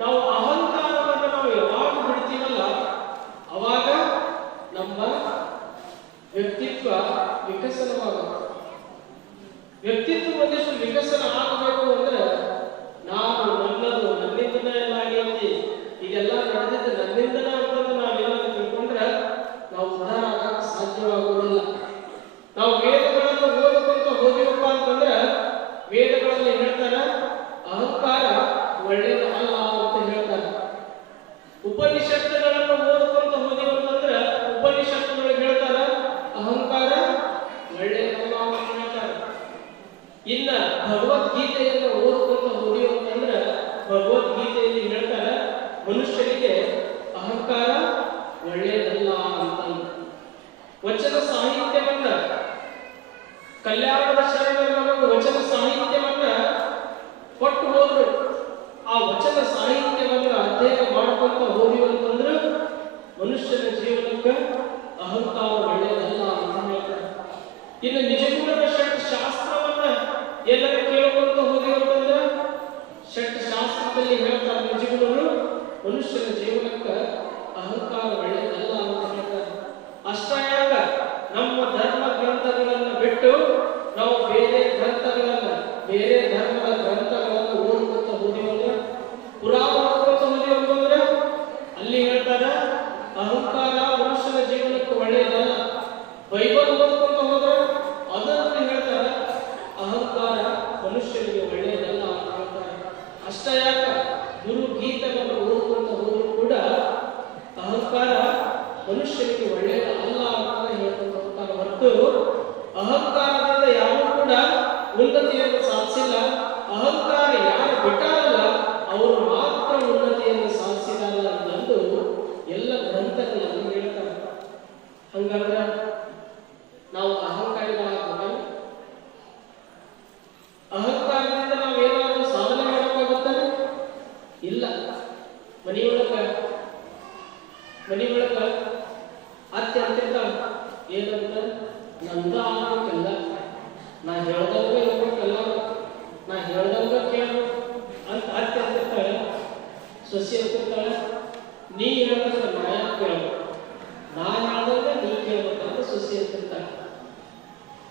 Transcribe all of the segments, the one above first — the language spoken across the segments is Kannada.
ನಾವು ಅಹಂಕಾರವನ್ನು ನಾವು ಯಾವಾಗ ಬಿಡ್ತೀವಲ್ಲ ಅವಾಗ ನಮ್ಮ ವ್ಯಕ್ತಿತ್ವ ವಿಕಸನವಾಗುತ್ತೆ. ವ್ಯಕ್ತಿತ್ವ ಒಂದಿಷ್ಟು ವಿಕಸನ ಆಗಬೇಕು ಅಂದ್ರೆ ನಾನು ನನ್ನದು ನನ್ನಿಂದನೇ ಎಲ್ಲ ಆಗೈತಿ, ಇದೆಲ್ಲ ನಡೆದಿದ್ದು ನನ್ನಿಂದನೇ ಅಂತಂದು ನಾವೇನಾದ್ರು ತಿಳ್ಕೊಂಡ್ರೆ ನಾವು ಉದ್ಧಾರ ಆಗಕ್ಕೆ ಸಾಧ್ಯವಾಗುವುದಿಲ್ಲ. ನಾವು ವೇದಗಳನ್ನು ಓದಕೊಂತ ಹೋದಿವಪ್ಪ ಅಂತಂದ್ರೆ ವೇದಗಳಲ್ಲಿ ಹೇಳ್ತಾರೆ ಅಹಂಕಾರ ಒಳ್ಳೆಯದು ಅಲ್ಲ ಅಂತ ಹೇಳ್ತಾರೆ. ಉಪನಿಷತ್ತುಗಳನ್ನು ಓದಕೊಂತ ಹೋದಿವಂತಂದ್ರೆ ಉಪನಿಷತ್ತುಗಳಿಗೆ ಹೇಳ್ತಾರೆ ಅಹಂಕಾರ ಒಳ್ಳೆಯದಲ್ಲ ಅಂತ ಹೇಳ್ತಾರೆ. ಇನ್ನ ಭಗವದ್ಗೀತೆಯನ್ನು ಓದಕೊಂತ ಹೋದಿವಂತಂದ್ರೆ ಭಗವದ್ಗೀತೆಯಲ್ಲಿ ಹೇಳ್ತಾರೆ ಮನುಷ್ಯನಿಗೆ ಅಹಂಕಾರ ಒಳ್ಳೆಯದಲ್ಲ ಅಂತ. ವಚನ ಸಾಹಿತ್ಯವನ್ನ ಕಲ್ಯಾಣದ ಶರಣರು ನಮಗೆ ವಚನ ಸಾಹಿತ್ಯವನ್ನ ಕೊಟ್ಟು ಹೋದ್ರು. ಆ ವಚನ ಸಾಹಿತ್ಯವನ್ನ ಅಧ್ಯಯನ ಮಾಡ್ಕೊಂತ ಹೋದಿವಂತಂದ್ರೆ ಮನುಷ್ಯನ ಜೀವನಕ್ಕೆ ಅಹಂಕಾರ ಒಳ್ಳೆಯದಲ್ಲ ಅಂತ ಹೇಳ್ತಾರೆ. ಇನ್ನು ನಿಜಗುಣದ ಷಟ್ ಶಾಸ್ತ್ರವನ್ನ ಎಲ್ಲರೂ ಕೇಳ್ಕೊಂತ ಹೋದಿವಂತಂದ್ರೆ ಷಟ್ ಶಾಸ್ತ್ರದಲ್ಲಿ ಹೇಳ್ತಾರೆ ನಿಜಗುಣರು ಮನುಷ್ಯನ ಜೀವನಕ್ಕೆ ಅಹಂಕಾರ ಒಳ್ಳೆಯದಲ್ಲ ಅಂತ ಹೇಳ್ತಾರೆ. ಅಷ್ಟಾಯಾಗ ನಮ್ಮ ಧರ್ಮ ಗ್ರಂಥಗಳನ್ನು ಬಿಟ್ಟು ನಾವು ಬೇರೆ ಧರ್ಮದ ಗ್ರಂಥಗಳನ್ನು ಓದ್ಕೊಂತ ಹೋದಿವಂದ್ರೆ ಪುರಾಣ ಓದ್ಕೊಂತ ಹೋದಿವಂತಂದ್ರೆ ಅಲ್ಲಿ ಹೇಳ್ತಾರ ಅಹಂಕಾರ ಮನುಷ್ಯನ ಜೀವನಕ್ಕೆ ಒಳ್ಳೆಯದಲ್ಲ. ಬೈಬಲ್ ಓದ್ಕೊಂತ ಹೋದ್ರೆ ಅದರಲ್ಲಿ ಹೇಳ್ತಾರ ಅಹಂಕಾರ ಮನುಷ್ಯನಿಗೆ ಒಳ್ಳೆಯದಲ್ಲ ಅಂತ ಹೇಳ್ತಾರೆ. ಅಷ್ಟಾಯಾಗ ಗುರು ಗೀತೆಗಳನ್ನು ಓದ್ಕೊಂತ ಹೋದ್ರು ಕೂಡ ಅಹಂಕಾರ ಮನುಷ್ಯನಿಗೆ ಒಳ್ಳೆಯದಲ್ಲ ಅಂತ ಹೇಳ್ಕೊಂತ ಹೋಗ್ತಾರೆ. ಹೊರತು ಅಹಂಕಾರದಿಂದ ಯಾರು ಕೂಡ ಉನ್ನತಿಯನ್ನು ಸಾಧಿಸಿಲ್ಲ. ಅಹಂಕಾರ ಯಾರು ಬಿಟ್ಟಾರಲ್ಲ ಅವರು ಮಾತ್ರ ಉನ್ನತಿಯನ್ನು ಸಾಧಿಸಿದಾರ ಅಂತಂದು ಎಲ್ಲ ಗ್ರಂಥಗಳಲ್ಲಿ ಹೇಳ್ತಾರೆ. ಹಂಗಂದ್ರೆ ನಾವು ಅಹಂಕಾರಿಗಳಾಗಬೇಕು. ಅಹಂಕಾರದಿಂದ ನಾವೇನಾದ್ರೂ ಸಾಧನೆ ಮಾಡಬೇಕಾಗುತ್ತದೆ? ಇಲ್ಲ. ಮನೆಯೊಳಗ ಅತ್ಯಂತ ಏನಂತ ನಂದ ಆಗಬೇಕಲ್ಲ, ನಾ ಹೇಳ್ದಂಗ ಇರ್ಬೇಕಲ್ಲ, ನಾ ಹೇಳ್ದಂಗ ಕೇಳಬೇಕು ಅಂತ ಅತ್ಯಂತ ಸೊಸೆ ಅಂತಿರ್ತಾಳೆ. ನೀ ಹೇಳ್ದಂಗ ನಾ ಯಾಕೆ ಕೇಳಬೇಕು, ನಾ ಹೇಳ್ದಂಗ ನೀ ಕೇಳ್ಬೇಕಂತ ಸೊಸೆ ಅಂತಿರ್ತಾಳೆ.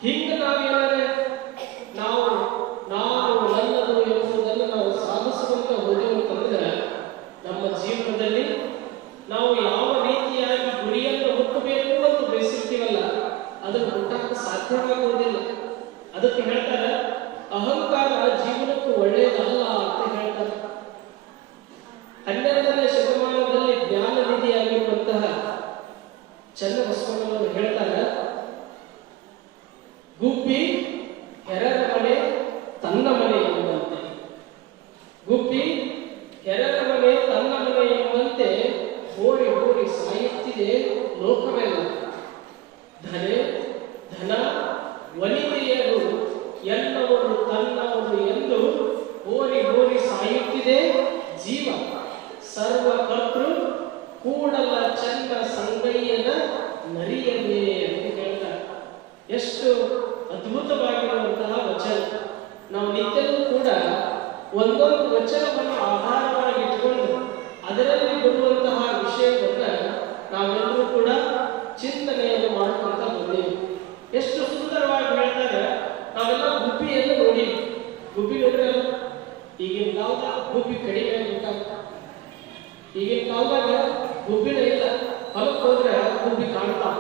ಹಿಂಗ ನಾವೇನಾದ್ರೆ ನಾವು ನನ್ನದು ಎಂಬುದನ್ನು ನಾವು ಸಾಧಿಸುವಂತ ಹೋದೇವಂತಂದ್ರೆ ನಮ್ಮ ಜೀವನದಲ್ಲಿ ನಾವು ಯಾವ ರೀತಿಯಾಗಿ ಗುರಿಯನ್ನು ಮುಟ್ಟಬೇಕು ಅಂತ ಬಯಸಿರ್ತೀವಲ್ಲ ಅದನ್ನು ಮುಟ್ಟಕ್ಕೆ ಸಾಧ್ಯವಾಗುವುದಿಲ್ಲ. ಅದಕ್ಕೆ ಹೇಳ್ತಾರೆ ಅಹಂಕಾರ ಜೀವನಕ್ಕೂ ಒಳ್ಳೆಯದಲ್ಲ ಅಂತ ಹೇಳ್ತಾರೆ. 12ನೇ ಶತಮಾನದಲ್ಲಿ ಜ್ಞಾನ ನಿಧಿಯಾಗಿರುವಂತಹ ಚನ್ನಬಸವಣ್ಣನವರು ಹೇಳ್ತಾರೆ ಗುಬ್ಬಿ ಹೆರರ ಮನೆ ತನ್ನ ಮನೆ ಎಂಬಂತೆ, ಗುಬ್ಬಿ ಹೆರರ ಮನೆ ತನ್ನ ಮನೆ ಎಂಬಂತೆ ಹೋರಿ ಹೋರಿ ಸಾಯುತ್ತಿದೆ ಲೋಕವೆಲ್ಲ. ಧನ ವನಿತೆಯರು ಎಲ್ಲವರು ತನ್ನವರು ಎಂದು ಹೋರಿ ಹೋರಿ ಸಾಯುತ್ತಿದೆ ಜೀವ. ಸರ್ವಕರ್ತೃ ಕೂಡಲ ಚನ್ನ ಸಂಗಯ್ಯನ ನರಿಯದೇ ಅಂತ ಹೇಳ್ತಾರೆ. ಎಷ್ಟು ಅದ್ಭುತವಾಗಿರುವಂತಹ ವಚನ. ನಾವು ನಿತ್ಯವೂ ಕೂಡ ಒಂದೊಂದು ವಚನವನ್ನು ಆಧಾರವಾಗಿ ಇಟ್ಟುಕೊಂಡು ಅದರಲ್ಲಿ ಬರುವಂತಹ ವಿಷಯವನ್ನ ನಾವೆಲ್ಲರೂ ಕೂಡ ಚಿಂತನೆಯನ್ನು ಮಾಡುವಂತ ಬಂದೇವೆ. ಎಷ್ಟು ಸುಂದರವಾಗಿ ಹೇಳ್ತಾರೆ. ನಾವೆಲ್ಲ ಗುಬ್ಬಿಯನ್ನು ನೋಡಿ, ಗುಬ್ಬಿ ನೋಡ್ರಿ, ಈಗಿನ ಕಾಲದಾಗ ಗುಬ್ಬಿ ಕಡಿಮೆ ಆಗಿರ್ತಾವ. ಈಗಿನ ಕಾಲದಾಗ ಗುಬ್ಬಿನ ಇಲ್ಲ, ಹೊಲಕ್ಕೆ ಹೋದ್ರೆ ಗುಬ್ಬಿ ಕಾಣ್ತಾವ.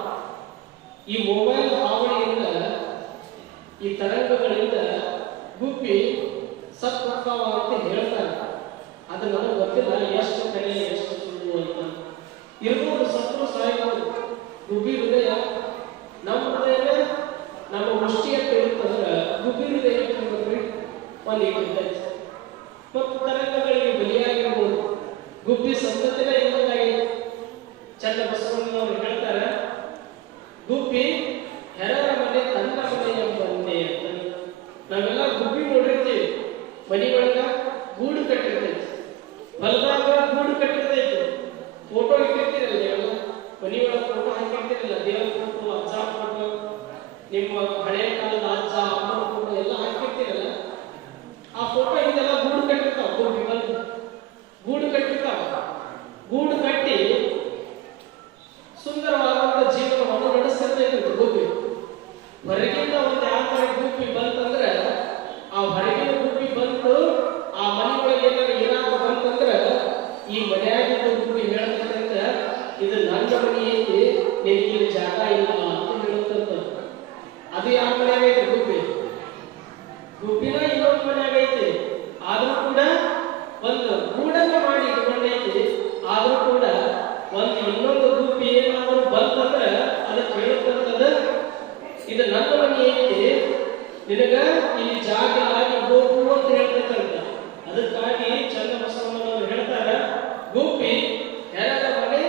ಈ ಮೊಬೈಲ್ ಹಾವಳಿಯಿಂದ, ಈ ತರಂಗಗಳಿಂದ ಗುಬ್ಬಿ ಸತ್ವತ್ವ ಅಂತ ಹೇಳ್ತಾರೆ. ಅದು ನನಗೆ ಗೊತ್ತಿಲ್ಲ ಎಷ್ಟು ಕಡೆ ಎಷ್ಟು ಸುಳ್ಳು ಅಂತ. ಇರ್ಬೋದು, ಸತ್ರು ಸಾಯ್ಬೋದು. ಗುಬ್ಬಿ ಹೃದಯ ನಮ್ಮ ಹೃದಯನೇ ನಮ್ಮ ಮುಷ್ಟಿಯಕ್ಕೆ ಇರುತ್ತಂದ್ರೆ ಗುಬ್ಬಿ ಹೃದಯ ಒಂದು ಇರ್ತೈತೆ. ಮತ್ತು ತರಂಗಗಳಿಗೆ ಬಲಿಯಾಗಿರ್ಬೋದು. ಗುಬ್ಬಿ ಸಂತತಿನೇ ಇಲ್ಲದಾಗಿದೆ. ಚನ್ನಬಸವಣ್ಣನವರು ಹೇಳ್ತಾರೆ ಗುಬ್ಬಿ ಹೆರರ ಮನೆ ತನ್ನ ಮನೆ ಎಂಬಂತೆ ಅಂತ. ನಾವೆಲ್ಲ ಗುಬ್ಬಿ ನೋಡಿರ್ತೀವಿ, ಮನೆ ಒಳಗ ಗೂಡು ಕಟ್ಟಿರ್ತೈತಿ, ಹೊಲದಾಗ ಗೂಡು ಕಟ್ಟಿರ್ತೈತಿ. ಫೋಟೋ ಇಟ್ಟಿರ್ತೀರಲ್ಲ ನೀವೆಲ್ಲ, ಮನೆ ಒಳಗೆ ಫೋಟೋ ಹಾಕಿರ್ತೀರಲ್ಲ, ದೇವರ ಫೋಟೋ, ಅಜ್ಜ ಫೋಟೋ, ನಿಮ್ಮ ಹಳೆ ಕಾಲದ ಅಜ್ಜ ಅಮ್ಮ ಫೋಟೋ ಎಲ್ಲ ಹಾಕಿರ್ತೀರಲ್ಲ. ಆ ಫೋಟೋ ಹಿಂದೆಲ್ಲ ಗೂಡು ಕಟ್ಟಿರ್ತಾವ. ಗೂಡು ಕಟ್ಟಿ ಆದ್ರೂ ಕೂಡ ಒಂದು ಗೂಡನ್ನು ಮಾಡಿ ಇಟ್ಕೊಂಡೈತಿ. ಆದ್ರೂ ಕೂಡ ಒಂದು ಇನ್ನೊಂದು ಗುಬ್ಬಿ ಏನಾದ್ರು ಬಂತಂದ್ರ ಅದಕ್ಕೆ ಹೇಳುತ್ತಂತದ, ಇದು ನನ್ನ ಮನೆ ಐತಿ, ನಿನಗ ಇಲ್ಲಿ ಜಾಗ ಆಗಿ ಹೋಗು ಅಂತ ಹೇಳ್ತೈತಂತ. ಅದಕ್ಕಾಗಿ ಚನ್ನಬಸವಣ್ಣನವರು ಹೇಳ್ತಾರ, ಗುಬ್ಬಿ ಯಾರ ಮನೆ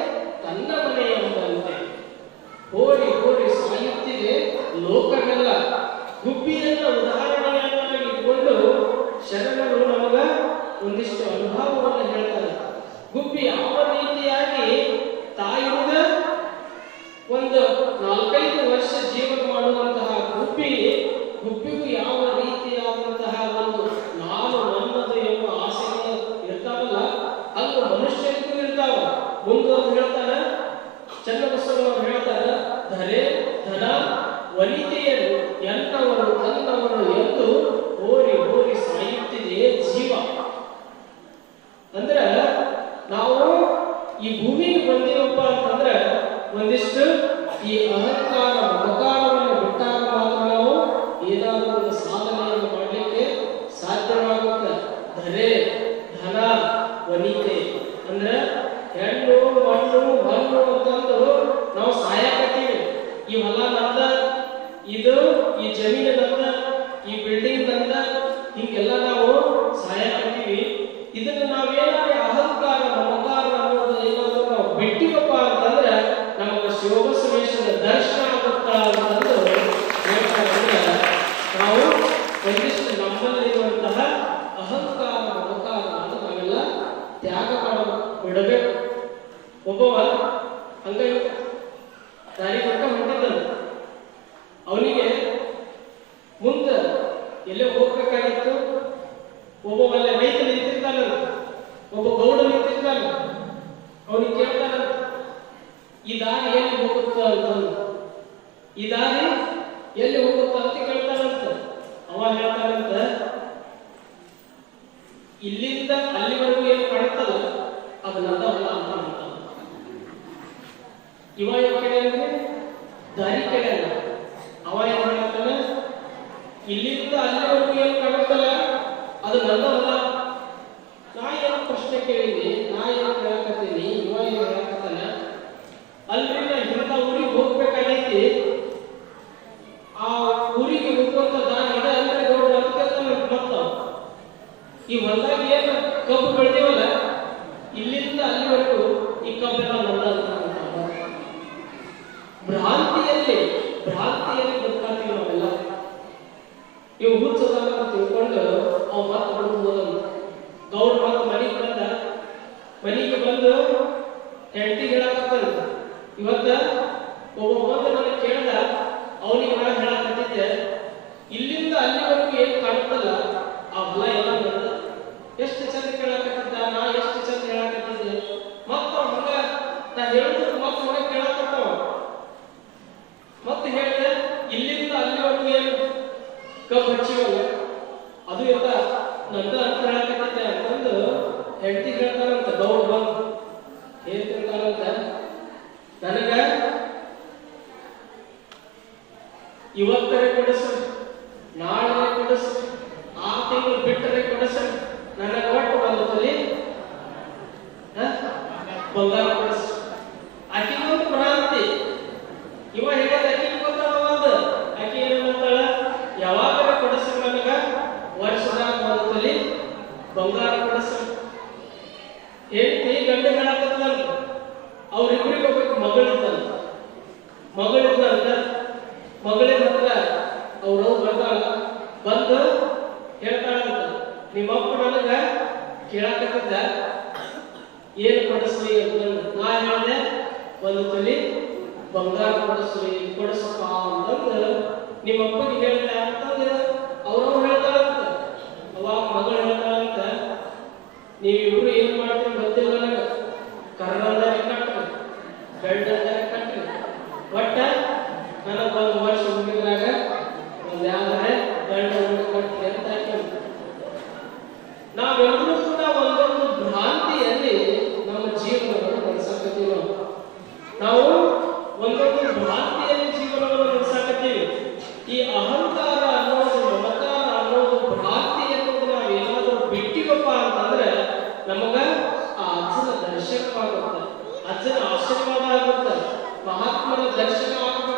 ತನ್ನ ಮನೆ ಎಂಬಂತೆ ಹೋರಿ ಹೋರಿ ಸಾಯುತ್ತಿದೆ ಲೋಕವೆಲ್ಲ. ಗುಬ್ಬಿಯನ್ನ ಉದಾಹರಣೆಯನ್ನಾಗಿ ಇಟ್ಕೊಂಡು ಶರಣರು ನಮಗ ಒಂದಿಷ್ಟು ಅನುಭವವನ್ನು ಹೇಳ್ತಾರೆ. ಗುಬ್ಬಿ ಯಾವ ರೀತಿಯಾಗಿ ತಾಯಿಯಿಂದ ಒಂದು 4-5 ವರ್ಷ ಜೀವನ ಮಾಡುವಂತಹ ಗುಬ್ಬಿಗೂ ಯಾವ ರೀತಿಯಾದಂತಹ ಒಂದು ನಾನು ನನ್ನದು ಎಂಬ ಆಸೆಗಳು ಇರ್ತಾವಲ್ಲ, ಅದು ಮನುಷ್ಯರಿಗೂ ಇರ್ತಾವ. ಮುಂದುವರೆದು ಹೇಳ್ತಾರ ಚನ್ನಬಸವಣ್ಣವರು ಹೇಳ್ತಾರ, ಧರೆ ಧನ ವನಿತೆಯರು ಎಂತವರು ತನ್ನವರು ಎಂದು ಹೋರಿ ಹೋರಿ ಸಾಯುತ್ತಿದೆ ಜೀವ. ಅಂದ್ರ ನಾವು ಈ ಭೂಮಿಗೆ ಬಂದಿವಪ್ಪ ಅಂತಂದ್ರ ಒಂದಿಷ್ಟು ಈ ಅಹಂಕಾರ ಮಮಕಾರವನ್ನು ಬಿಟ್ಟಾಗ ಮಾತ್ರ ನಾವು ಏನಾದರೂ ಒಂದು ಸಾಧನೆಯನ್ನು ಮಾಡಲಿಕ್ಕೆ ಸಾಧ್ಯವಾಗುತ್ತೆ. ಧರೆ ಧನ ವನಿತೆ ಅಂದ್ರೆ ಹೆಣ್ಣು ಮಣ್ಣು ಮಣ್ಣು ಅಂತಂದು ನಾವು ಸಾಯಕತ್ತೀವಿ. ಈ ಹೊಲ ನಂದ, ಇದು ಈ ಜಮೀನು ನಂದ, ಈ ಬಿಲ್ಡಿಂಗ್ ನಂದ, ಹಿಂಗೆಲ್ಲ ನಾವು ಸಾಯಕತ್ತೀವಿ. ಇದನ್ನು ನಾವೇನಾದ್ರೆ ಅಹಂಕಾರ ಮಮಕಾರ ಅನ್ನೋದು ಏನಾದರೂ ನಾವು ಬಿಟ್ಟಿವಪ್ಪ ಅಂತಂದ್ರೆ ನಮಗೆ ಶಿವಬಸವೇಶ್ವರ ದರ್ಶನ ಆಗುತ್ತಾ ಅಂತಂದು ಹೇಳ್ತಾರೆ. ನಾವು ಒಂದಿಷ್ಟು ನಮ್ಮಲ್ಲಿರುವಂತಹ ಅಹಂಕಾರ ಮಮಕಾರವನ್ನು ನಾವೆಲ್ಲ ತ್ಯಾಗ ಬಿಡಬೇಕು. ಒಬ್ಬವ ಹಂಗ ದಾರಿ ಕೊಟ್ಟ ಹೊಂಟಿದ್ದಾನೆ. ಅವನಿಗೆ ಮುಂದೆ ಎಲ್ಲೇ ಹೋಗ್ಬೇಕಾಗಿತ್ತು. ಒಬ್ಬವಲ್ಲ ರೈತ ನಿಂತಿರ್ತಾನ, ಒಬ್ಬ ಗೌಡ ನಿಂತಿರ್ತಾನ. ಅವನಿಗೆ ಕೇಳ್ತಾನ, ಈ ದಾರಿ ಎಲ್ಲಿ ಹೋಗುತ್ತ ಅಂತ, ಈ ದಾರಿ ಎಲ್ಲಿ ಹೋಗುತ್ತ ಅಂತ ಕೇಳ್ತಾನಂತ. ಅವ ಹೇಳ್ತಾನಂತ, ಇಲ್ಲಿಂದ ಅಲ್ಲಿವರೆಗೂ ಏನು ಕಾಣ್ತದ ಅದು ನಂದ ಹೊಲ ಅಂತ ಹೇಳ್ತಾನ. ಇವ ಯಾವ ಕಡೆ ಅಂದ್ರೆ ದಾರಿ ಕಡೆ ಅಲ್ಲ. ಅವ ಏನ್ ಹೇಳ್ತಾನೆ, ಇಲ್ಲಿಂದ ಅಲ್ಲಿವರೆಗೂ ಏನು ಕಾಣುತ್ತಲ್ಲ ಅದು ನನ್ನ ಹೊಲ. ನಾ ಏನು ಪ್ರಶ್ನೆ ಕೇಳಿದ್ನಿ, ನಾ ಏನು ಹೇಳಕತ್ತೀನಿ, ಇವ ಏನು ಹೇಳಕತ್ತಾನ, ಅಲ್ರಿ ನಾ ಇಂಥ ಊರಿಗೆ ಹೋಗ್ಬೇಕಾಗೈತಿ, ಆ ಊರಿಗೆ ಹೋಗುವಂತ ದಾರಿ ಇದೆ ಅಂದ್ರೆ ಗೌಡ್ರ ಅಂತ ಕೇಳ್ತಾನೆ. ಮತ್ತ ಈ ಹೊಲದಾಗ ಏನು ಕಬ್ಬು ಬೆಳೆದಿವಲ್ಲ, ಇಲ್ಲಿಂದ ಅಲ್ಲಿವರೆಗೂ ಈ ಕಬ್ಬೆಲ್ಲ ನನ್ನ ಅಂತ ಭ್ರಾಂತಿಯಲ್ಲಿ ಬದುಕಾತೀವಿ ನಾವೆಲ್ಲ. ಇವು ಹುಚ್ಚದಾಗ ತಿಳ್ಕೊಂಡು ಅವ್ ಮತ್ತೆ ಬಿಡ್ಬೋದಂತ. ಗೌಡ್ ಮತ್ತೆ ಮನೆಗೆ ಬಂದು ಹೆಂಡತಿಗೆ ಹೇಳಕತ್ತಂತ. ಇವತ್ತ ಒಬ್ಬ ಬಂದು ನನಗೆ ಕೇಳ್ದ, ಅವನಿಗೆ ನಾನು ಹೇಳಕತ್ತಿದ್ದೆ, ಇಲ್ಲಿಂದ ಅಲ್ಲಿವರೆಗೂ ಏನು ಕಾಣುತ್ತಲ್ಲ ಆ ಹೊಲ ಎಲ್ಲ ಬಂದ. ಎಷ್ಟು ಚಂದ ಕೇಳಕತ್ತಿದ್ದ, ನಾ ಎಷ್ಟು ಚಂದ ಹೇಳಕತ್ತಿದ್ದೆ. ಮತ್ತ ಹಂಗ ನಾ ಹೇಳಿದ್ರು ಮತ್ತೆ ಹೊರಗೆ ಕೇಳಕತ್ತವ. ಮತ್ತೆ ಹೇಳಿದೆ, ಇಲ್ಲಿಂದ ಅಲ್ಲಿವರೆಗೂ ಏನು ಕಬ್ಬು ಹಚ್ಚಿವಲ್ಲ ಅದು ಎಲ್ಲ ನಂದ ಅಂತ ಹೇಳಕತ್ತಿದ್ದೆ ಅಂತಂದು ಹೆಂಡತಿ ಹೇಳ್ತಾರಂತ. ಗೌಡ್ ಬಂದು ಏನ್ ತಿಳ್ತಾರಂತ, ನನಗ ಇವತ್ತರೆ ಕೊಡಿಸು, ನಾಳೆ ಕೊಡಿಸು, ಆ ತಿಂಗಳು ಬಿಟ್ಟರೆ ಕೊಡಿಸು, ನನಗ ಒಟ್ಟು ಒಂದು ತೊಲಿ ಬಂಗಾರ ಕೊಡಿಸು. ಆಕಿಗೊಂದು ಭ್ರಾಂತಿ. ಇವ ಹೇಳಿದ ಆಕಿಗೆ ಗೊತ್ತಾಗ ಆಕಿ ಏನಂತಾಳ, ಯಾವಾಗ ಕೊಡಿಸು ನನಗ ವರ್ಷದಾಗ ಒಂದು ತೊಲಿ ಬಂಗಾರ ಕೊಡಿಸು. ಹೇಳ್ತಿ ಗಂಡ ಹೇಳಕತ್ತಂತ. ಅವ್ರಿಬ್ರಿಗೆ ಹೋಗ್ಬೇಕು ಮಗಳಿದ್ದಂತ. ಮಗಳಿನ ಹತ್ರ ಅವ್ರವ್ರು ಬರ್ತಾಳ. ಬಂದು ಹೇಳ್ತಾಳಂತ, ನಿಮ್ಮಪ್ಪ ನನಗ ಕೇಳಕತ್ತಿದ್ದ ಏನು ಕೊಡಿಸ್ಲಿ ಅಂತಂದು. ನಾ ಹೇಳಿದೆ, ಒಂದು ತೊಲಿ ಬಂಗಾರ ಕೊಡಿಸಪ್ಪ ಅಂತಂದು ನಿಮ್ಮಪ್ಪಗೆ ಹೇಳ್ದೆ ಅಂತಂದ್ರೆ ಅವ್ರವ್ರು ಹೇಳ್ತಾಳಂತ. ಅವಾಗ ಮಗಳು ಹೇಳ್ತಾಳಂತ, ನೀವಿಬ್ರು ಏನ್ ಮಾಡ್ತೀರಿ ಗೊತ್ತಿಲ್ಲ ನನಗ, ಕರ್ನಾಟಕ ಕಟ್ರಿ, ಬೆಳ್ದಂದರೆ ಕಟ್ರಿ, ಒಟ್ಟ ನನಗೆ ಒಂದು ವರ್ಷ ಮುಗಿದ್ರಾಗ ಒಂದು ಯಾವ್ದಾರೆ ಗಂಡ ಕಟ್ರಿ ಅಂತ ಹಾಕಿ. ನಾವೆಲ್ಲರೂ ಕೂಡ ಒಂದೊಂದು ಭ್ರಾಂತಿಯಲ್ಲಿ ನಮ್ಮ ಜೀವನವನ್ನು ನಡೆಸಕತ್ತೀವಿ. ನಾವು ಒಂದೊಂದು ಭ್ರಾಂತಿಯಲ್ಲಿ ಜೀವನವನ್ನು ನಡೆಸಕತ್ತೀವಿ. ಈ ಅಹಂಕಾರ ಅನ್ನೋದು, ಮಮಕಾರ ಅನ್ನೋದು, ಭ್ರಾಂತಿ ಅನ್ನೋದು ನಾವೇನಾದ್ರೂ ಬಿಟ್ಟು ಆಶೀರ್ವಾದ ಆಗುತ್ತೆ, ಮಹಾತ್ಮನ ದರ್ಶನ ಆಗುತ್ತೆ.